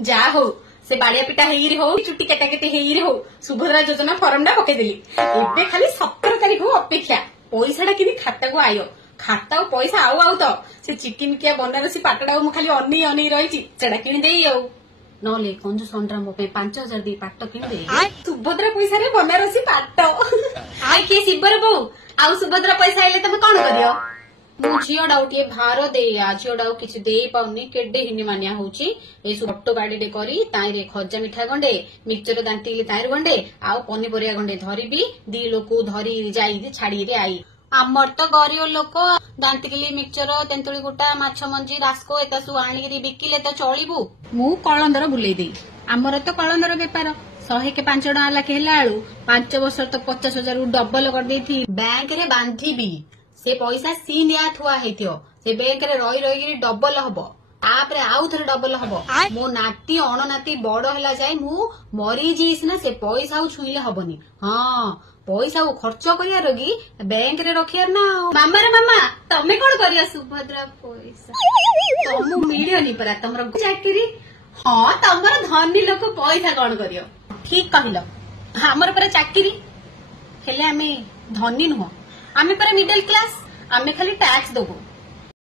जा हो से बाड़िया पिटा हेरी हो चुटी काटाकाटी हेरी हो सुभद्रा योजना फॉर्मटा पकेदेली एबे खाली 17 तारीख अपेक्षा पैसाटा कि खाता को आयो खाता और पैसा आउ आउ तो से चिकिमिकिया बनारसी पाटटा मु खाली अनी अनी रही सेटा किणी नले कंजू संड्रा मो 5000 दे पाट किणी सुभद्रा पैसा रे बनारसी पाट आय के शिवर बो आउ सुभद्रा पैसा आइले तमे कोन करियो मु झीटा गोटे भार दे झीटा किसी दे पाऊनी केडे हिनी मानिया होची ए ऑटो गाड़ी रे करी ताइरे खजा मिठा गंडे मिक्सचर दांती ताइर गंडे आउ पनीपरिया गंडे धरिबी दी लोक धरी जाई छाड़ी रे आई आमर तो गरीब लोक दांतिली मिक्सचर तेंतुली गोटा माछ मंजी रास्को एता सु आणी बिकिले तो चलिबू मु कलंदर बुलेई दे आमर तो कलंदर बेपार 100 के 5 टका लाखे हेला आलू 5 वर्ष तो 50,000 डबल कर देथी बैंक रे बांधीबी से पैसा सी निया थुआ हेतियो से बैंक रे रही रही डबल हबो तापरे आउ थरे डबल हबो मो नाती अण नाती बड़ हैला जाय मु मरी जीस ना से पैसा आउ छुइले हबनी हां पैसा खर्च करिया रगी बैंक रे रखियार ना मामा रे मामा तमे कोन करिया सुभद्रा पैसा तमु मिलियनी परा तमरो चाकरी हां तमरो धनी लोक पैसा कोन करियो ठीक कहिलो हमर पर चाकरी हेले हमें धनी नुह आमे पर मिडिल क्लास आमे खाली टैक्स दबो